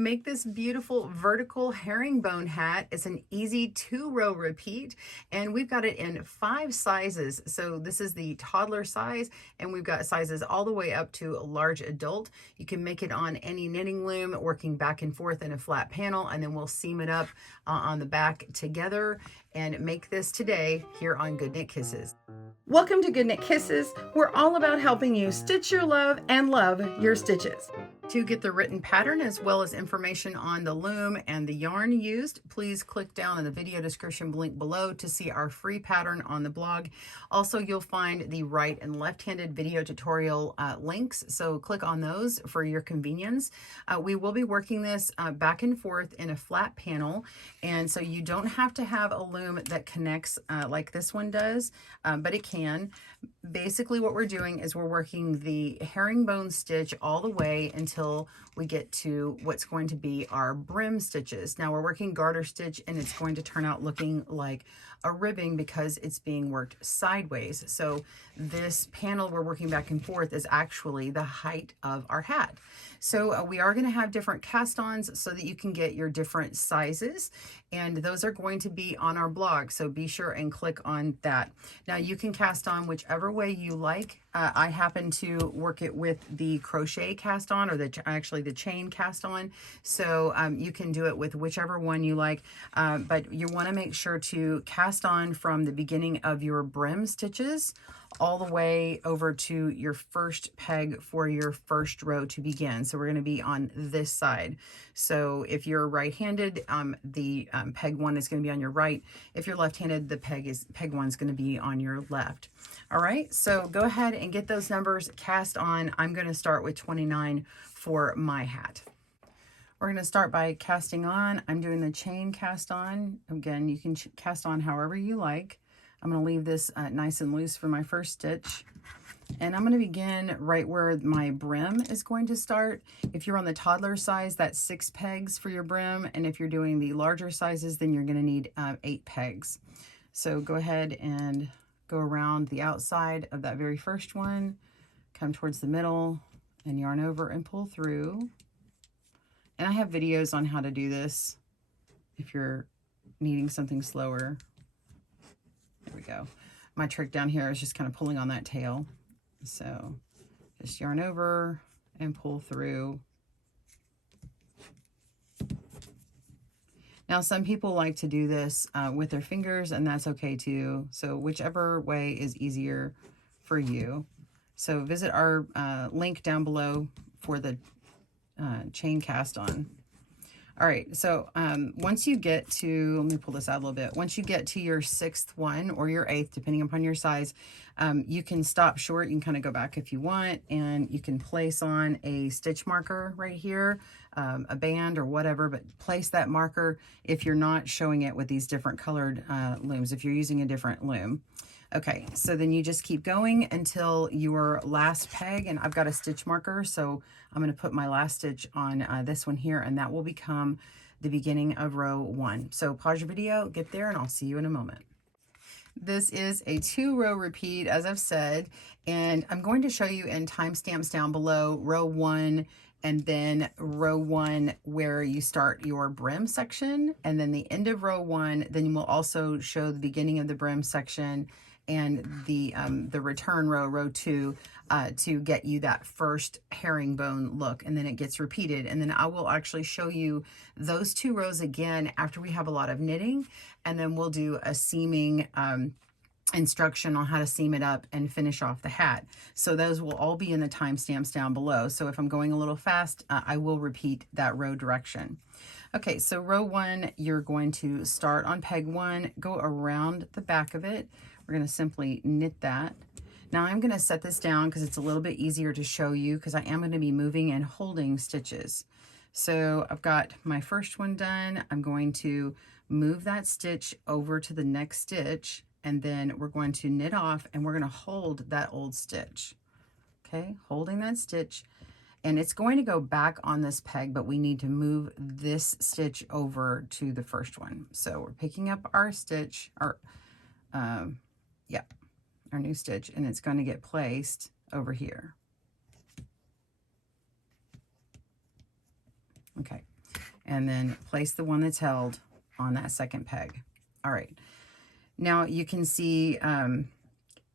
Make this beautiful vertical herringbone hat. It's an easy 2-row repeat, and we've got it in 5 sizes. So this is the toddler size, and we've got sizes all the way up to a large adult. You can make it on any knitting loom, working back and forth in a flat panel, and then we'll seam it up on the back together and make this today here on GoodKnit Kisses. Welcome to GoodKnit Kisses. We're all about helping you stitch your love and love your stitches. To get the written pattern as well as information on the loom and the yarn used, please click down in the video description link below to see our free pattern on the blog. Also, you'll find the right and left-handed video tutorial links, so click on those for your convenience. We will be working this back and forth in a flat panel, and so you don't have to have a loom that connects like this one does, but it can. Basically what we're doing is we're working the herringbone stitch all the way until we get to what's going to be our brim stitches. Now we're working garter stitch, and it's going to turn out looking like a ribbing because it's being worked sideways. So this panel we're working back and forth is actually the height of our hat. So we are going to have different cast-ons so that you can get your different sizes, and those are going to be on our blog, so be sure and click on that. Now you can cast on whichever way you like. I happen to work it with the crochet cast on, or actually the chain cast on, so you can do it with whichever one you like, but you want to make sure to cast on from the beginning of your brim stitches all the way over to your first peg for your first row to begin. So we're going to be on this side. So if you're right-handed, the peg 1 is going to be on your right. If you're left-handed, the peg 1 is going to be on your left. All right, so go ahead and get those numbers cast on. I'm going to start with 29 for my hat. We're going to start by casting on. I'm doing the chain cast on. Again, you can cast on however you like. I'm going to leave this nice and loose for my first stitch. And I'm going to begin right where my brim is going to start. If you're on the toddler size, that's 6 pegs for your brim. And if you're doing the larger sizes, then you're going to need 8 pegs. So go ahead and go around the outside of that very first one, come towards the middle, and yarn over and pull through. And I have videos on how to do this if you're needing something slower. There we go. My trick down here is just kind of pulling on that tail. So just yarn over and pull through. Now, some people like to do this with their fingers, and that's okay too. So whichever way is easier for you. So visit our link down below for the chain cast on. All right, so once you get to, let me pull this out a little bit. Once you get to your 6th one or your 8th, depending upon your size, you can stop short. You can kind of go back if you want, and you can place on a stitch marker right here, a band or whatever, but place that marker if you're not showing it with these different colored looms, if you're using a different loom. Okay, so then you just keep going until your last peg, and I've got a stitch marker, so I'm going to put my last stitch on this one here, and that will become the beginning of row 1. So pause your video, get there, and I'll see you in a moment. This is a 2-row repeat, as I've said, and I'm going to show you in timestamps down below row 1, and then row 1 where you start your brim section, and then the end of row 1. Then we'll also show the beginning of the brim section and the return row, row 2, to get you that first herringbone look, and then it gets repeated. And then I will actually show you those 2 rows again after we have a lot of knitting, and then we'll do a seaming instruction on how to seam it up and finish off the hat. So those will all be in the timestamps down below. So if I'm going a little fast, I will repeat that row direction. Okay, so row 1, you're going to start on peg 1, go around the back of it. We're going to simply knit that. Now I'm going to set this down because it's a little bit easier to show you, because I am going to be moving and holding stitches. So I've got my first one done. I'm going to move that stitch over to the next stitch, and then we're going to knit off, and we're going to hold that old stitch. Okay, holding that stitch, and it's going to go back on this peg, but we need to move this stitch over to the first one. So we're picking up our stitch, our new stitch, and it's going to get placed over here. Okay, and then place the one that's held on that second peg. All right, now you can see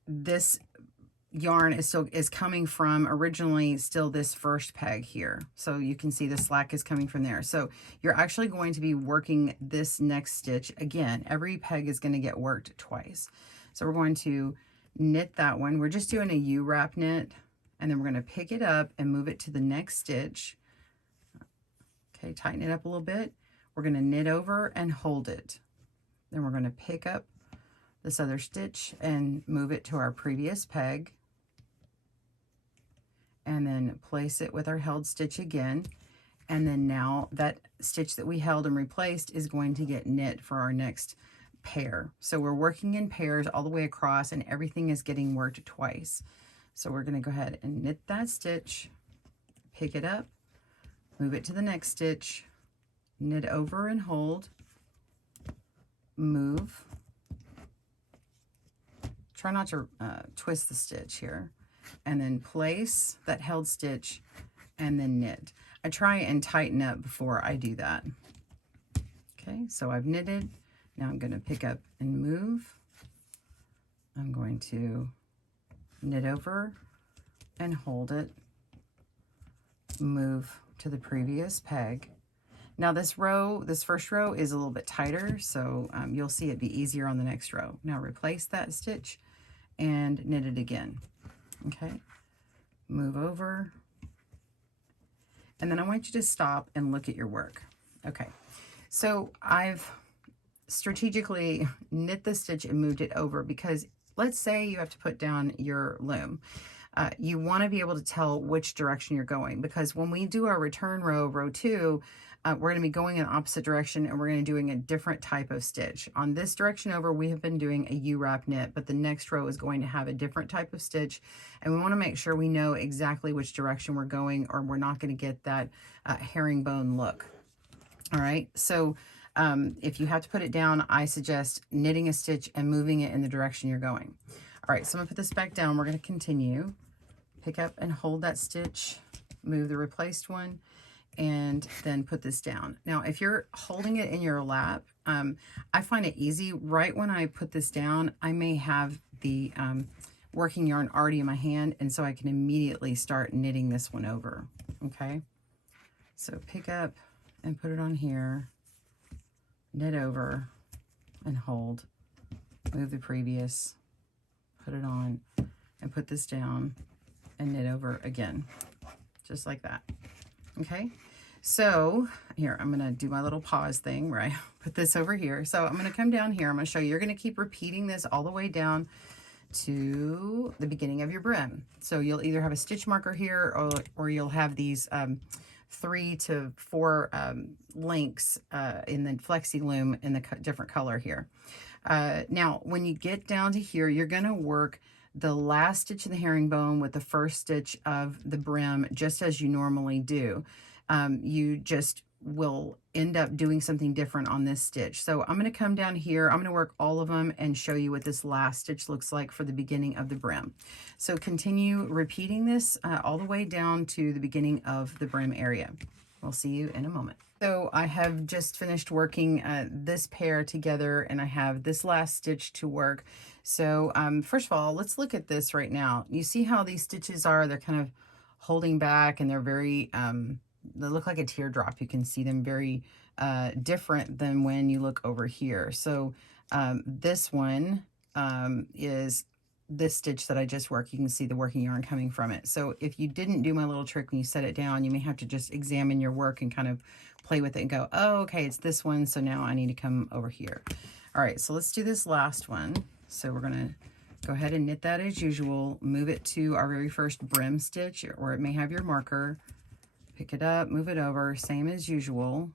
this yarn is coming from originally still this first peg here. So you can see the slack is coming from there. So you're actually going to be working this next stitch again. Every peg is going to get worked twice. So we're going to knit that one. We're just doing a U-wrap knit, and then we're going to pick it up and move it to the next stitch. Okay, tighten it up a little bit. We're going to knit over and hold it. Then we're going to pick up this other stitch and move it to our previous peg, and then place it with our held stitch again. And then now that stitch that we held and replaced is going to get knit for our next pair. So we're working in pairs all the way across, and everything is getting worked twice. So we're going to go ahead and knit that stitch, pick it up, move it to the next stitch, knit over and hold, move. Try not to twist the stitch here, and then place that held stitch and then knit. I try and tighten up before I do that. Okay, so I've knitted. Now I'm going to pick up and move. I'm going to knit over and hold it, move to the previous peg. Now this first row is a little bit tighter, so you'll see it be easier on the next row. Now replace that stitch and knit it again. Okay, move over, and then I want you to stop and look at your work. Okay, so I've strategically knit the stitch and moved it over because let's say you have to put down your loom. You want to be able to tell which direction you're going, because when we do our return row, row 2, we're going to be going in opposite direction, and we're going to be doing a different type of stitch. On this direction over, we have been doing a U-wrap knit, but the next row is going to have a different type of stitch, and we want to make sure we know exactly which direction we're going, or we're not going to get that herringbone look. All right, so if you have to put it down, I suggest knitting a stitch and moving it in the direction you're going. All right, so I'm going to put this back down. We're going to continue. Pick up and hold that stitch, move the replaced one, and then put this down. Now, if you're holding it in your lap, I find it easy. Right when I put this down, I may have the working yarn already in my hand, and so I can immediately start knitting this one over, okay? So pick up and put it on here, knit over and hold, move the previous, put it on, and put this down and knit over again, just like that. Okay, so here, I'm gonna do my little pause thing where I put this over here. So I'm gonna come down here, I'm gonna show you, you're gonna keep repeating this all the way down to the beginning of your brim. So you'll either have a stitch marker here, or you'll have these 3 to 4 links in the Flexi Loom in the different color here. Now, when you get down to here, you're gonna work the last stitch of the herringbone with the first stitch of the brim, just as you normally do. You just will end up doing something different on this stitch. So I'm going to come down here, I'm going to work all of them and show you what this last stitch looks like for the beginning of the brim. So continue repeating this all the way down to the beginning of the brim area. We'll see you in a moment. So I have just finished working this pair together, and I have this last stitch to work. So first of all, let's look at this right now. You see how these stitches are? They're kind of holding back, and they're very, they look like a teardrop. You can see them very different than when you look over here. So this one is this stitch that I just worked. You can see the working yarn coming from it. So if you didn't do my little trick when you set it down, you may have to just examine your work and kind of play with it and go, oh, okay, it's this one, so now I need to come over here. All right, so let's do this last one. So we're gonna go ahead and knit that as usual, move it to our very first brim stitch, or it may have your marker, pick it up, move it over, same as usual.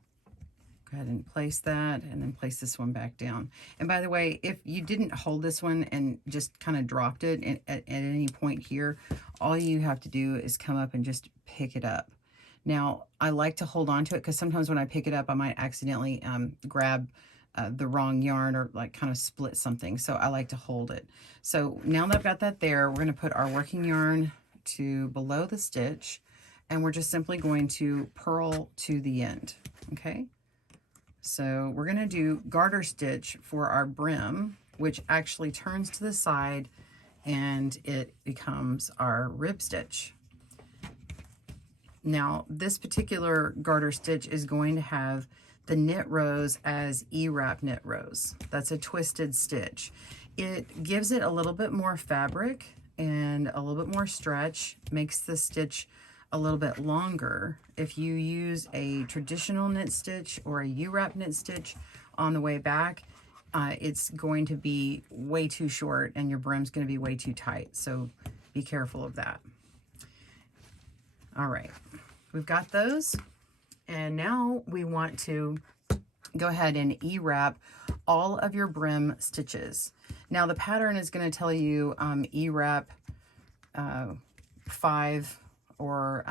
Go ahead and place that, and then place this one back down. And by the way, if you didn't hold this one and just kind of dropped it at any point here, all you have to do is come up and just pick it up. Now, I like to hold on to it because sometimes when I pick it up, I might accidentally grab the wrong yarn or like kind of split something. So I like to hold it. So now that I've got that there, we're going to put our working yarn to below the stitch, and we're just simply going to purl to the end, okay? So we're gonna do garter stitch for our brim, which actually turns to the side and it becomes our rib stitch. Now, this particular garter stitch is going to have the knit rows as E-wrap knit rows. That's a twisted stitch. It gives it a little bit more fabric and a little bit more stretch, makes the stitch a little bit longer. If you use a traditional knit stitch or a U-wrap knit stitch on the way back, it's going to be way too short and your brim's going to be way too tight. So be careful of that. All right, we've got those. And now we want to go ahead and E-wrap all of your brim stitches. Now the pattern is going to tell you E-wrap 5 or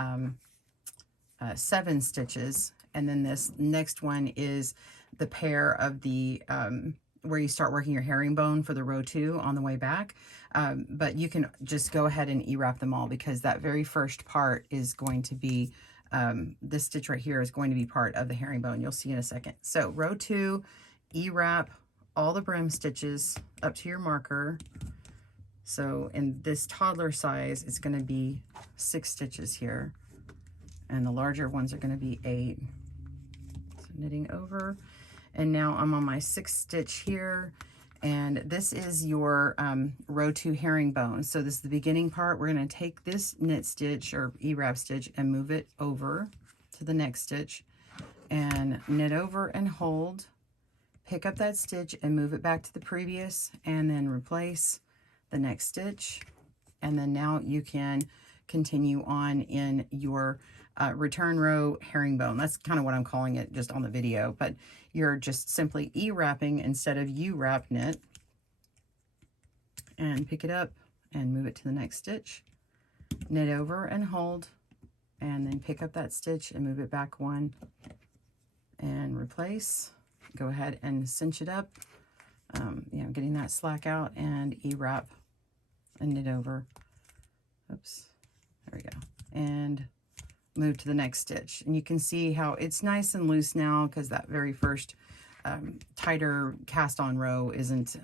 7 stitches. And then this next one is the pair of the, where you start working your herringbone for the row 2 on the way back. But you can just go ahead and E-wrap them all because that very first part is going to be, this stitch right here is going to be part of the herringbone. You'll see in a second. So row 2, E-wrap all the brim stitches up to your marker. So in this toddler size, it's going to be 6 stitches here. And the larger ones are going to be 8. So knitting over. And now I'm on my 6th stitch here. And this is your row 2 herringbone. So this is the beginning part. We're going to take this knit stitch or E-wrap stitch and move it over to the next stitch and knit over and hold. Pick up that stitch and move it back to the previous and then replace the next stitch. And then now you can continue on in your return row herringbone. That's kind of what I'm calling it just on the video, but you're just simply E-wrapping instead of U-wrap knit, and pick it up and move it to the next stitch, knit over and hold, and then pick up that stitch and move it back 1 and replace. Go ahead and cinch it up, you know, getting that slack out, and E-wrap and knit over. Oops, there we go. And move to the next stitch. And you can see how it's nice and loose now because that very first tighter cast on row isn't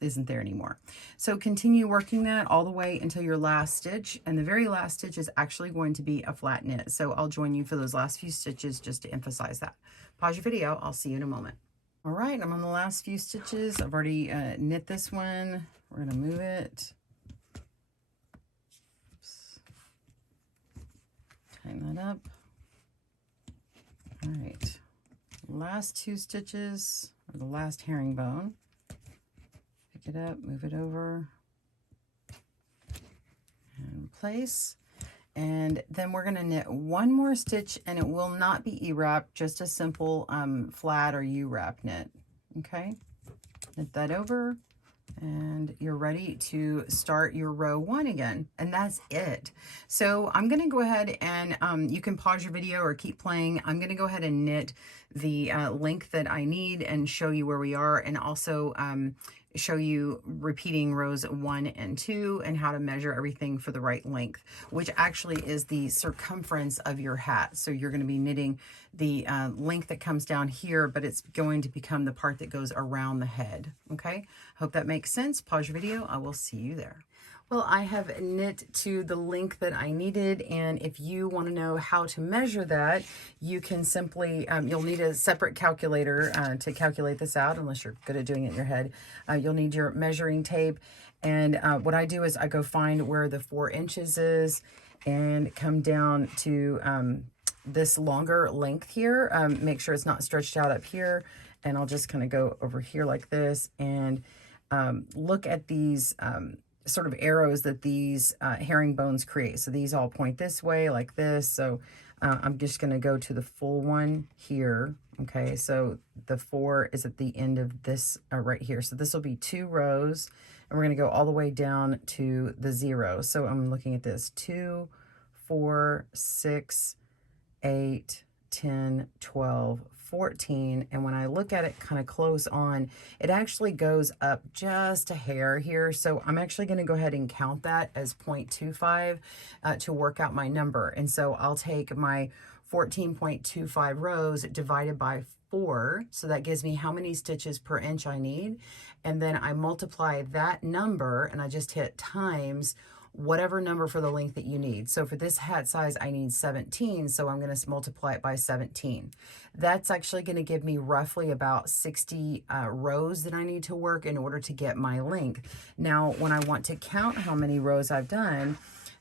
there anymore. So continue working that all the way until your last stitch, and the very last stitch is actually going to be a flat knit. So I'll join you for those last few stitches just to emphasize that. Pause your video. I'll see you in a moment. All right, I'm on the last few stitches. I've already knit this one. We're gonna move it. Tighten that up. All right, last 2 stitches, or the last herringbone. Pick it up, move it over, and place. And then we're gonna knit 1 more stitch, and it will not be E-wrap, just a simple flat or U-wrap knit, okay? Knit that over, and you're ready to start your row 1 again, and that's it. So I'm going to go ahead and you can pause your video or keep playing. I'm going to go ahead and knit the length that I need and show you where we are, and also show you repeating rows 1 and 2 and how to measure everything for the right length, which actually is the circumference of your hat. So you're going to be knitting the length that comes down here, but it's going to become the part that goes around the head. Okay, hope that makes sense. Pause your video. I will see you there. Well, I have knit to the length that I needed, and if you want to know how to measure that, you can simply, you'll need a separate calculator to calculate this out, unless you're good at doing it in your head. You'll need your measuring tape, and what I do is I go find where the 4 inches is and come down to this longer length here. Make sure it's not stretched out up here, and I'll just kind of go over here like this and look at these sort of arrows that these herringbones create. So these all point this way like this. So I'm just going to go to the full one here. Okay, so the 4 is at the end of this right here. So this will be 2 rows, and we're going to go all the way down to the 0. So I'm looking at this: 2, 4, 6, 8, 10, 12, 14, and when I look at it kind of close on, it actually goes up just a hair here. So I'm actually going to go ahead and count that as 0.25 to work out my number. And so I'll take my 14.25 rows divided by 4, so that gives me how many stitches per inch I need, and then I multiply that number and I just hit times whatever number for the length that you need. So for this hat size, I need 17, so I'm going to multiply it by 17. That's actually going to give me roughly about 60 rows that I need to work in order to get my length. Now, when I want to count how many rows I've done,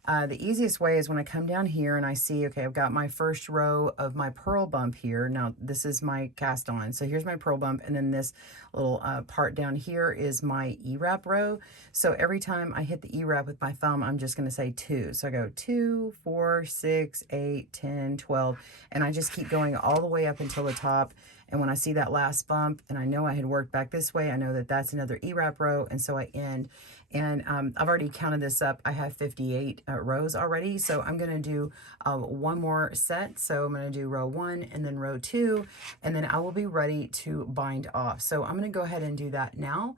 the easiest way is when I come down here and I see, okay, I've got my first row of my purl bump here. Now, this is my cast on. So here's my purl bump, and then this little part down here is my E-wrap row. So every time I hit the E-wrap with my thumb, I'm just going to say 2. So I go 2, 4, 6, 8, 10, 12, and I just keep going all the way up until the top. And when I see that last bump, and I know I had worked back this way, I know that that's another E-wrap row, and so I end. And I've already counted this up. I have 58 rows already, so I'm going to do one more set. So I'm going to do row 1 and then row 2, and then I will be ready to bind off. So I'm going to go ahead and do that now,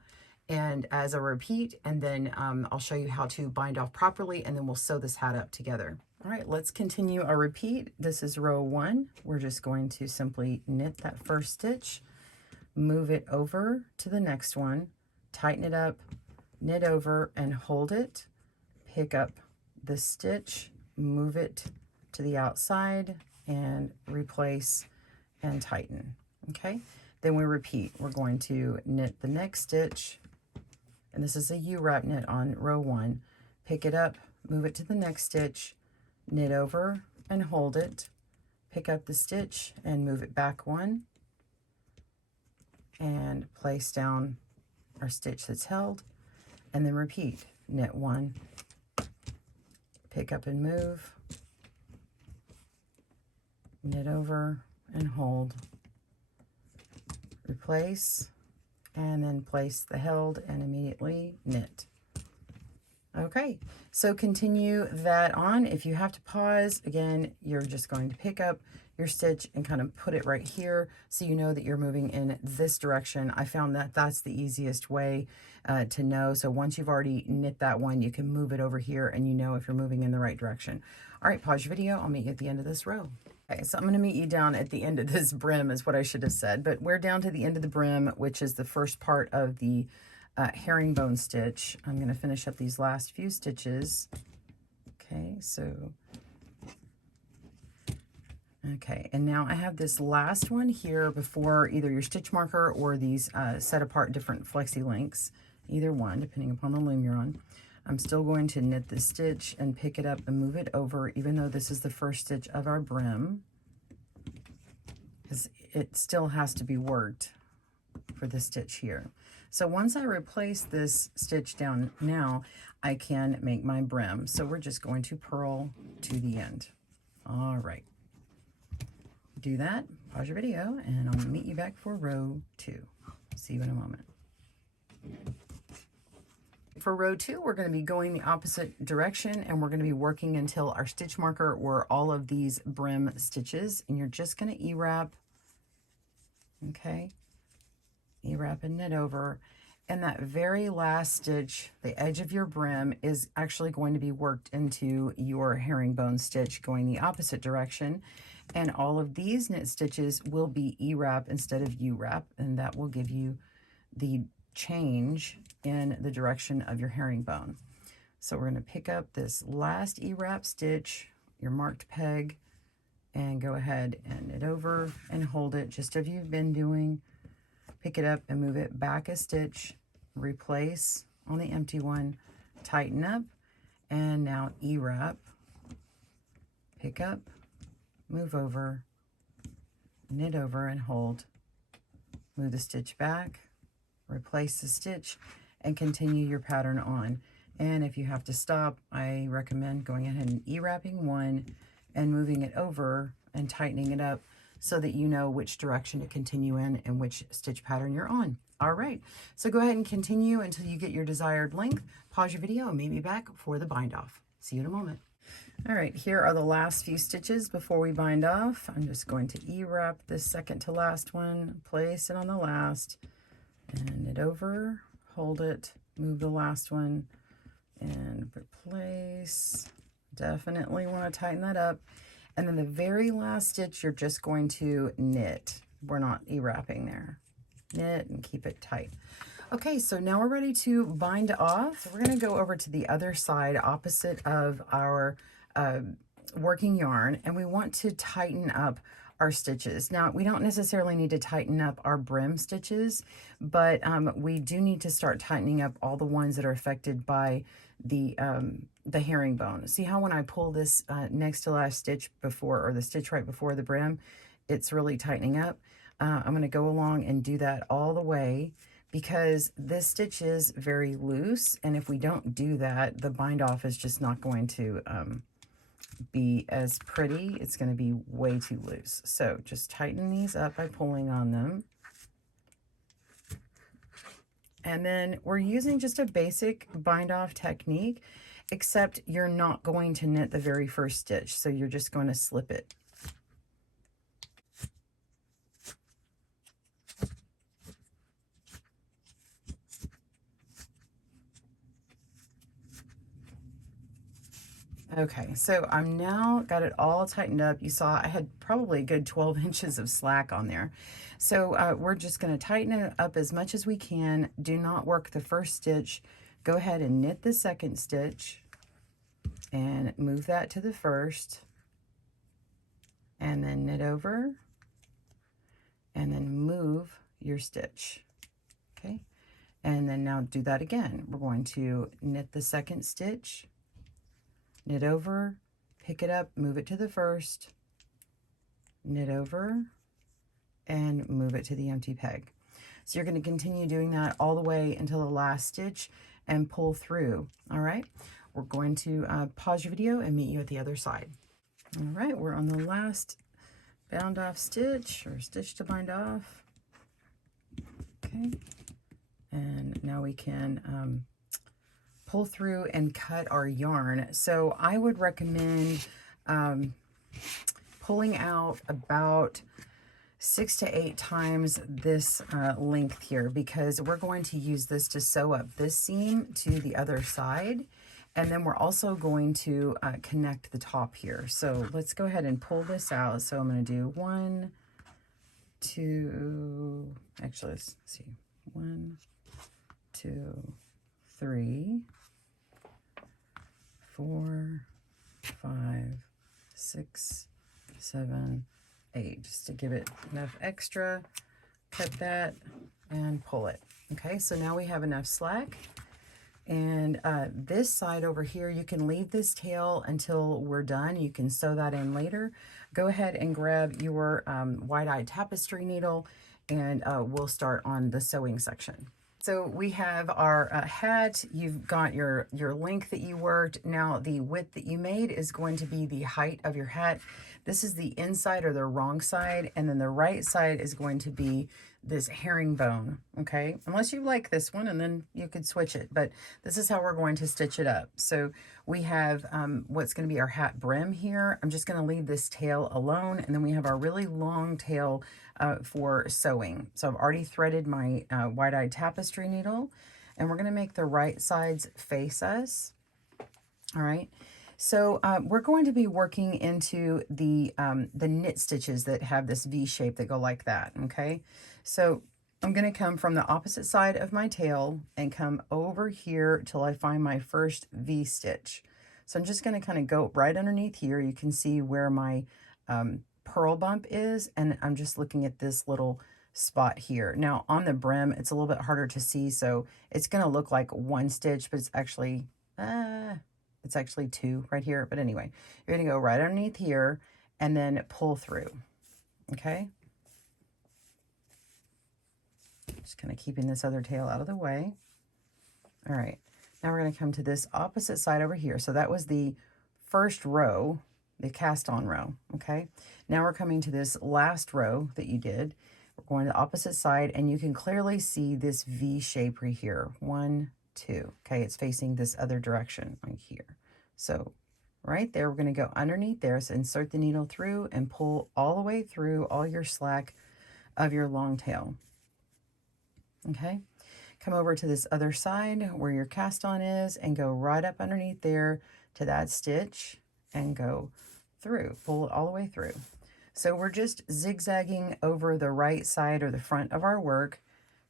and as a repeat, and then I'll show you how to bind off properly, and then we'll sew this hat up together. All right, let's continue our repeat. This is row 1. We're just going to simply knit that first stitch, move it over to the next one, tighten it up, knit over and hold it, pick up the stitch, move it to the outside, and replace and tighten. Okay, then we repeat. We're going to knit the next stitch, and this is a U-wrap knit on row 1. Pick it up, move it to the next stitch, knit over and hold it, pick up the stitch and move it back 1, and place down our stitch that's held, and then repeat. Knit 1, pick up and move, knit over and hold, replace, and then place the held and immediately knit. Okay, so continue that on. If you have to pause, again, you're just going to pick up your stitch and kind of put it right here so you know that you're moving in this direction. I found that that's the easiest way to know. So once you've already knit that one, you can move it over here and you know if you're moving in the right direction. All right, pause your video. I'll meet you at the end of this row. Okay, so I'm going to meet you down at the end of this brim is what I should have said, but we're down to the end of the brim, which is the first part of the herringbone stitch. I'm going to finish up these last few stitches. Okay, so okay, and now I have this last one here before either your stitch marker or these set apart different flexi links, either one depending upon the loom you're on. I'm still going to knit the stitch and pick it up and move it over, even though this is the first stitch of our brim, because it still has to be worked for the stitch here. So once I replace this stitch down now, I can make my brim. So we're just going to purl to the end. All right. Do that, pause your video, and I'll meet you back for row 2. See you in a moment. For row 2, we're going to be going the opposite direction, and we're going to be working until our stitch marker were all of these brim stitches, and you're just going to E-wrap, okay? E-wrap and knit over, and that very last stitch, the edge of your brim, is actually going to be worked into your herringbone stitch going the opposite direction, and all of these knit stitches will be E-wrap instead of U-wrap, and that will give you the change in the direction of your herringbone. So we're going to pick up this last E-wrap stitch, your marked peg, and go ahead and knit over and hold it just as you've been doing. Pick it up and move it back a stitch, replace on the empty one, tighten up, and now E-wrap, pick up, move over, knit over and hold, move the stitch back, replace the stitch, and continue your pattern on. And if you have to stop, I recommend going ahead and E-wrapping one and moving it over and tightening it up so that you know which direction to continue in and which stitch pattern you're on. All right, so go ahead and continue until you get your desired length. Pause your video and meet me back for the bind off. See you in a moment. All right, here are the last few stitches before we bind off. I'm just going to E-wrap this second to last one, place it on the last, and knit over, hold it, move the last one, and replace. Definitely want to tighten that up. And then the very last stitch, you're just going to knit. We're not E-wrapping there. Knit and keep it tight. Okay, so now we're ready to bind off. So we're going to go over to the other side, opposite of our working yarn, and we want to tighten up our stitches. Now, we don't necessarily need to tighten up our brim stitches, but we do need to start tightening up all the ones that are affected by the herringbone. See how when I pull this next to last stitch before, or the stitch right before the brim, it's really tightening up. I'm going to go along and do that all the way, because this stitch is very loose, and if we don't do that, the bind off is just not going to be as pretty. It's going to be way too loose. So just tighten these up by pulling on them. And then we're using just a basic bind off technique, except you're not going to knit the very first stitch. So you're just going to slip it. Okay, so I'm now got it all tightened up. You saw I had probably a good 12 inches of slack on there. So we're just going to tighten it up as much as we can. Do not work the first stitch. Go ahead and knit the second stitch and move that to the first, and then knit over, and then move your stitch. Okay, and then now do that again. We're going to knit the second stitch, knit over, pick it up, move it to the first, knit over, and move it to the empty peg. So you're going to continue doing that all the way until the last stitch and pull through. All right, we're going to pause your video and meet you at the other side. All right, we're on the last bound off stitch, or stitch to bind off. Okay, and now we can pull through and cut our yarn. So I would recommend pulling out about 6 to 8 times this length here, because we're going to use this to sew up this seam to the other side, and then we're also going to connect the top here. So let's go ahead and pull this out. So I'm going to do 1, 2, actually let's see, 1, 2, 3, 4, 5, 6, 7, 8, just to give it enough extra. Cut that and pull it. Okay, so now we have enough slack. And this side over here, you can leave this tail until we're done. You can sew that in later. Go ahead and grab your wide-eyed tapestry needle, and we'll start on the sewing section. So we have our hat. You've got your length that you worked. Now the width that you made is going to be the height of your hat. This is the inside, or the wrong side, and then the right side is going to be this herringbone, okay? Unless you like this one, and then you could switch it, but this is how we're going to stitch it up. So we have what's going to be our hat brim here. I'm just going to leave this tail alone, and then we have our really long tail for sewing. So I've already threaded my wide-eyed tapestry needle, and we're going to make the right sides face us. All right. So we're going to be working into the knit stitches that have this V shape that go like that, okay? So I'm going to come from the opposite side of my tail and come over here till I find my first V stitch. So I'm just going to kind of go right underneath here. You can see where my purl bump is, and I'm just looking at this little spot here. Now on the brim, it's a little bit harder to see, so it's going to look like 1 stitch, but it's actually 2 right here. But anyway, you're going to go right underneath here and then pull through, okay? Just kind of keeping this other tail out of the way. All right, now we're going to come to this opposite side over here. So that was the first row, the cast on row, okay? Now we're coming to this last row that you did. We're going to the opposite side, and you can clearly see this V shape right here. 1, 2, okay? It's facing this other direction right here. So right there. We're going to go underneath there. So insert the needle through and pull all the way through all your slack of your long tail. Okay, come over to this other side where your cast on is and go right up underneath there to that stitch and go through, pull it all the way through. So we're just zigzagging over the right side or the front of our work.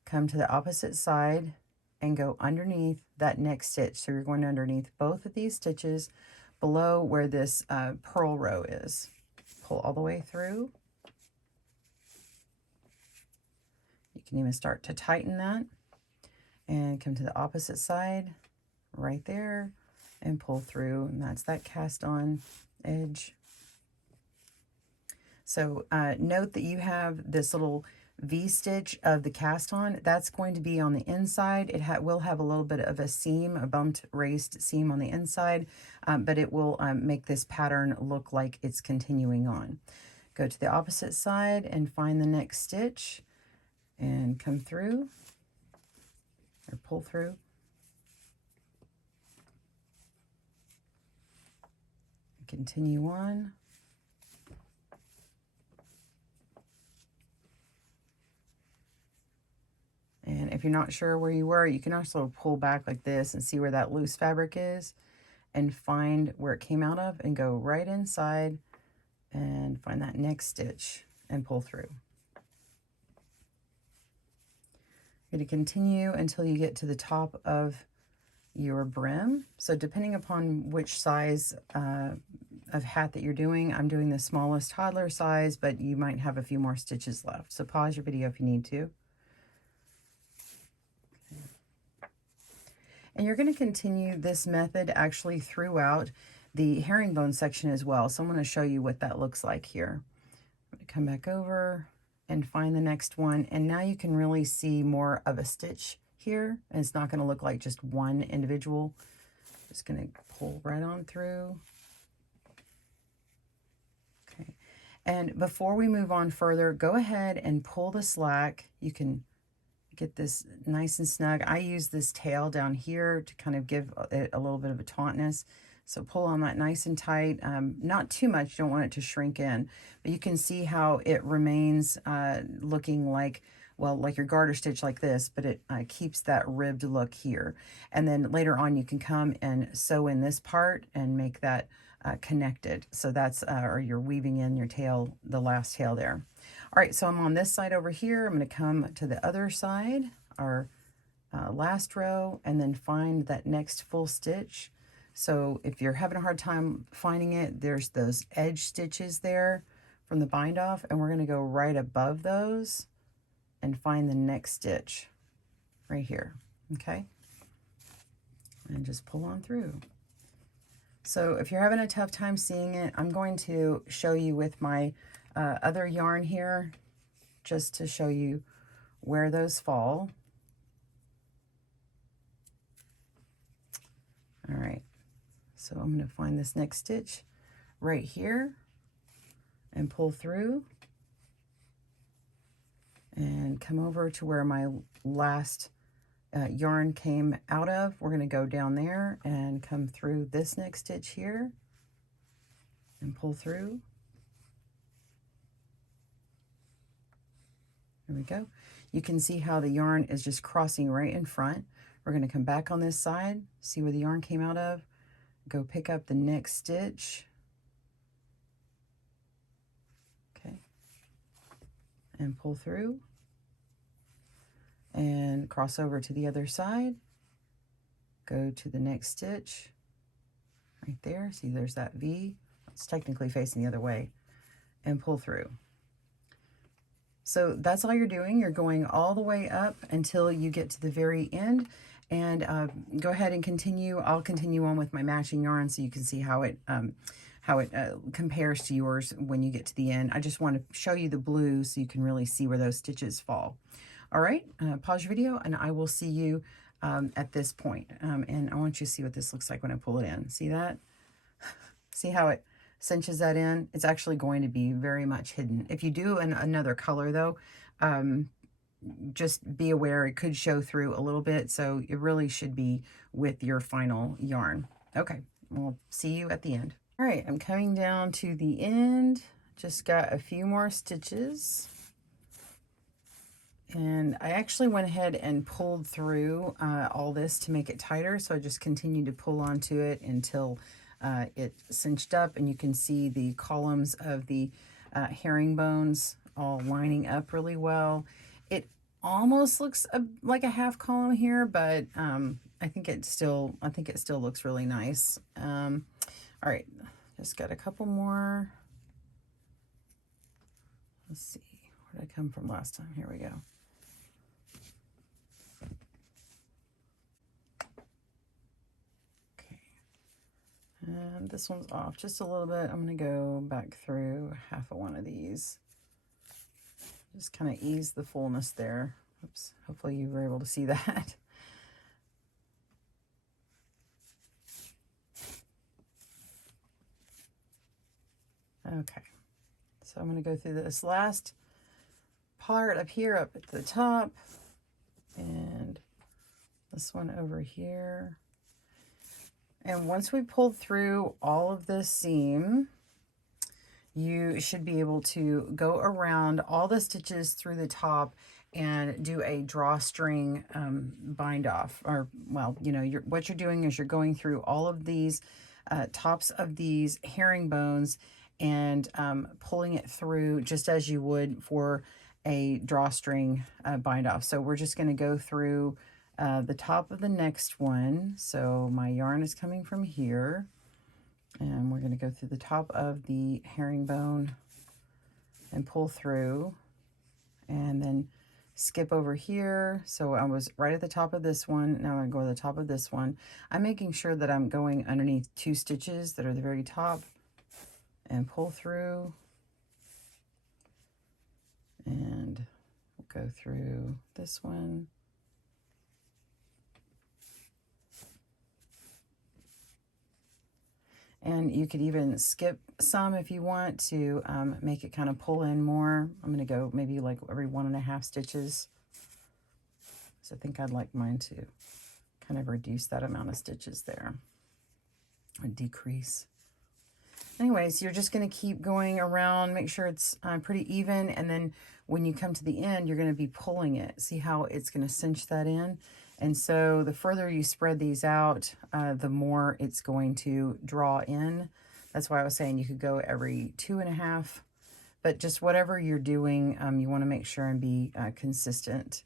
Come to the opposite side and go underneath that next stitch. So you're going underneath both of these stitches below where this purl row is. Pull all the way through. You can even start to tighten that and come to the opposite side right there and pull through, and that's that cast on edge. So note that you have this little V-stitch of the cast on. That's going to be on the inside. It will have a little bit of a seam, a bumped raised seam on the inside, but it will make this pattern look like it's continuing on. Go to the opposite side and find the next stitch and come through or pull through. Continue on. And if you're not sure where you were, you can also pull back like this and see where that loose fabric is and find where it came out of and go right inside and find that next stitch and pull through. You're going to continue until you get to the top of your brim. So depending upon which size of hat that you're doing, I'm doing the smallest toddler size, but you might have a few more stitches left. So pause your video if you need to. And you're going to continue this method actually throughout the herringbone section as well. So I'm going to show you what that looks like here. I'm going to come back over and find the next one. And now you can really see more of a stitch here. And it's not going to look like just one individual. Just going to pull right on through. Okay. And before we move on further, go ahead and pull the slack. You can get this nice and snug. I use this tail down here to kind of give it a little bit of a tautness. So pull on that nice and tight, not too much, you don't want it to shrink in, but you can see how it remains looking like, well, like your garter stitch like this, but it keeps that ribbed look here. And then later on you can come and sew in this part and make that connected. So that's, or you're weaving in your tail, the last tail there. All right, so I'm on this side over here. I'm going to come to the other side, our last row, and then find that next full stitch. So if you're having a hard time finding it, there's those edge stitches there from the bind off, and we're going to go right above those and find the next stitch right here, okay? And just pull on through. So if you're having a tough time seeing it, I'm going to show you with my other yarn here, just to show you where those fall. All right, so I'm going to find this next stitch right here and pull through and come over to where my last yarn came out of. We're going to go down there and come through this next stitch here and pull through. There we go. You can see how the yarn is just crossing right in front. We're going to come back on this side, see where the yarn came out of, go pick up the next stitch. Okay. And pull through. And cross over to the other side. Go to the next stitch. Right there. See, there's that V. It's technically facing the other way. And pull through. So that's all you're doing. You're going all the way up until you get to the very end. And go ahead and continue. I'll continue on with my matching yarn so you can see how it compares to yours when you get to the end. I just want to show you the blue so you can really see where those stitches fall. All right, pause your video and I will see you at this point. And I want you to see what this looks like when I pull it in. See that? See how it cinches that in? It's actually going to be very much hidden. If you do another color though, just be aware it could show through a little bit, so it really should be with your final yarn. Okay, we'll see you at the end. All right, I'm coming down to the end. Just got a few more stitches. And I actually went ahead and pulled through all this to make it tighter. So I just continued to pull onto it until it cinched up, and you can see the columns of the herringbones all lining up really well. It almost looks like a half column here, but I think it still looks really nice. All right, just got a couple more. Let's see, where did I come from last time? Here we go. And this one's off just a little bit. I'm going to go back through half of one of these. Just kind of ease the fullness there. Oops, hopefully you were able to see that. Okay, so I'm going to go through this last part up here, up at the top, and this one over here. And once we pulled through all of this seam, you should be able to go around all the stitches through the top and do a drawstring bind off. Or, well, you know, what you're doing is you're going through all of these tops of these herringbones and pulling it through just as you would for a drawstring bind off. So we're just going to go through the top of the next one. So my yarn is coming from here, and we're going to go through the top of the herringbone and pull through, and then skip over here. So I was right at the top of this one. Now I'm going to go to the top of this one. I'm making sure that I'm going underneath 2 stitches that are the very top and pull through, and we'll go through this one. And you could even skip some if you want to make it kind of pull in more. I'm going to go maybe like every 1.5 stitches. So I think I'd like mine to kind of reduce that amount of stitches there, or decrease. Anyways, you're just going to keep going around, make sure it's pretty even, and then when you come to the end, you're going to be pulling it. See how it's going to cinch that in? And so the further you spread these out, the more it's going to draw in. That's why I was saying you could go every 2.5, but just whatever you're doing, you want to make sure and be consistent.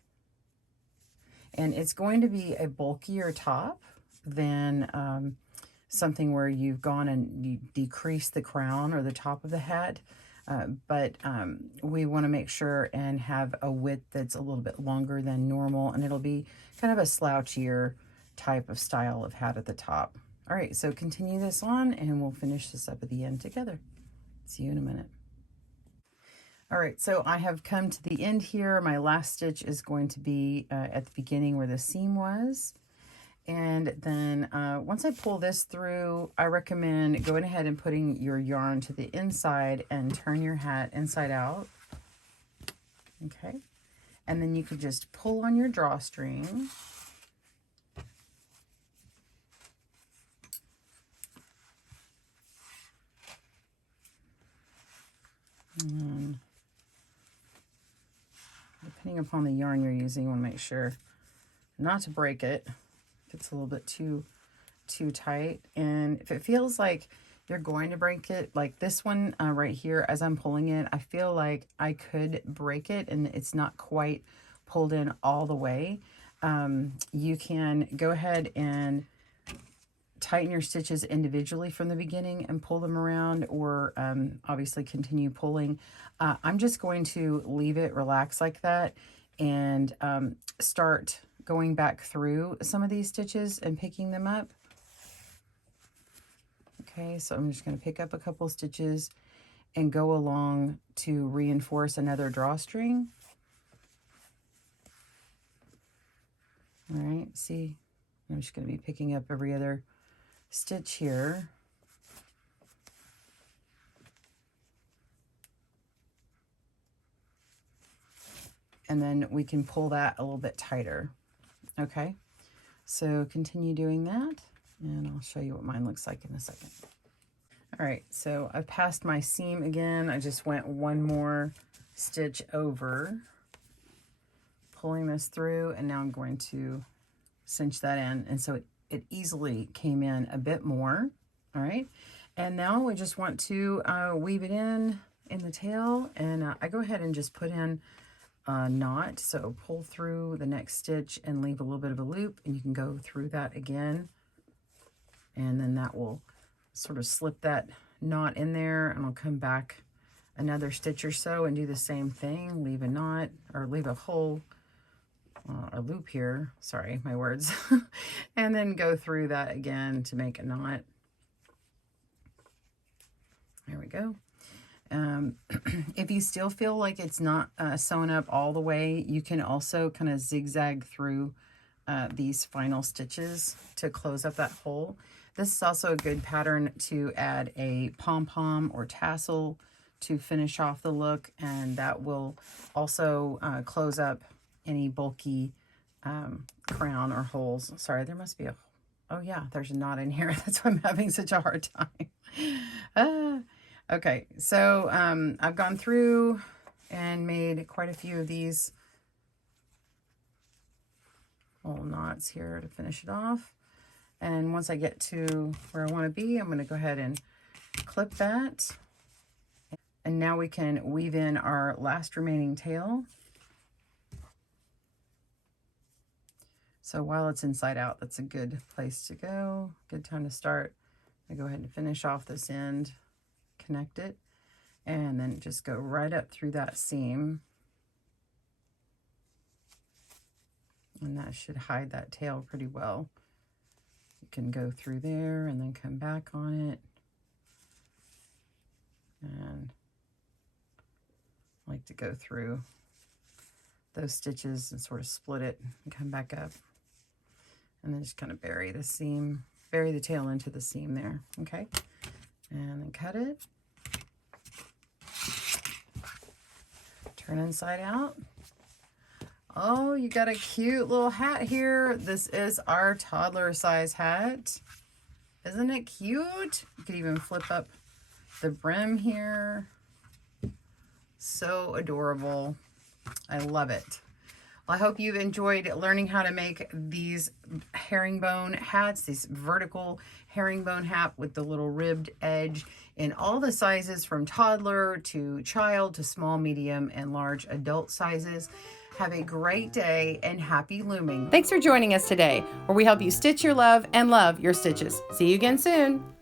And it's going to be a bulkier top than something where you've gone and you decrease the crown or the top of the hat. But we want to make sure and have a width that's a little bit longer than normal, and it'll be kind of a slouchier type of style of hat at the top. All right, so continue this on and we'll finish this up at the end together. See you in a minute. All right, so I have come to the end here. My last stitch is going to be at the beginning where the seam was. And then once I pull this through, I recommend going ahead and putting your yarn to the inside and turn your hat inside out. Okay. And then you could just pull on your drawstring. And depending upon the yarn you're using, you want to make sure not to break it if it's a little bit too tight. And if it feels like you're going to break it, like this one right here, as I'm pulling it, I feel like I could break it and it's not quite pulled in all the way. You can go ahead and tighten your stitches individually from the beginning and pull them around, or obviously continue pulling. I'm just going to leave it relax like that and start going back through some of these stitches and picking them up. Okay, so I'm just going to pick up a couple stitches and go along to reinforce another drawstring. All right, see, I'm just going to be picking up every other stitch here. And then we can pull that a little bit tighter. Okay, so continue doing that, and I'll show you what mine looks like in a second. All right, so I've passed my seam again. I just went one more stitch over, pulling this through, and now I'm going to cinch that in. And so it easily came in a bit more. All right, and now we just want to weave it in the tail, and I go ahead and just put in a knot. So pull through the next stitch and leave a little bit of a loop, and you can go through that again, and then that will sort of slip that knot in there, and I'll come back another stitch or so and do the same thing, leave a knot or leave a hole, a loop here, sorry, my words, and then go through that again to make a knot. There we go. If you still feel like it's not sewn up all the way, you can also kind of zigzag through these final stitches to close up that hole. This is also a good pattern to add a pom-pom or tassel to finish off the look, and that will also close up any bulky crown or holes. Sorry, there must be a, oh yeah, there's a knot in here. That's why I'm having such a hard time. Okay, so I've gone through and made quite a few of these little knots here to finish it off. And once I get to where I want to be, I'm going to go ahead and clip that. And now we can weave in our last remaining tail. So while it's inside out, that's a good place to go. Good time to start. I go ahead and finish off this end, connect it, and then just go right up through that seam. And that should hide that tail pretty well. You can go through there and then come back on it. And I like to go through those stitches and sort of split it and come back up. And then just kind of bury the seam, bury the tail into the seam there, okay? And then cut it. Turn inside out. Oh, you got a cute little hat here. This is our toddler size hat. Isn't it cute? You could even flip up the brim here. So adorable. I love it. Well, I hope you've enjoyed learning how to make these herringbone hats, these vertical herringbone hat with the little ribbed edge in all the sizes from toddler to child to small, medium, and large adult sizes. Have a great day and happy looming. Thanks for joining us today, where we help you stitch your love and love your stitches. See you again soon.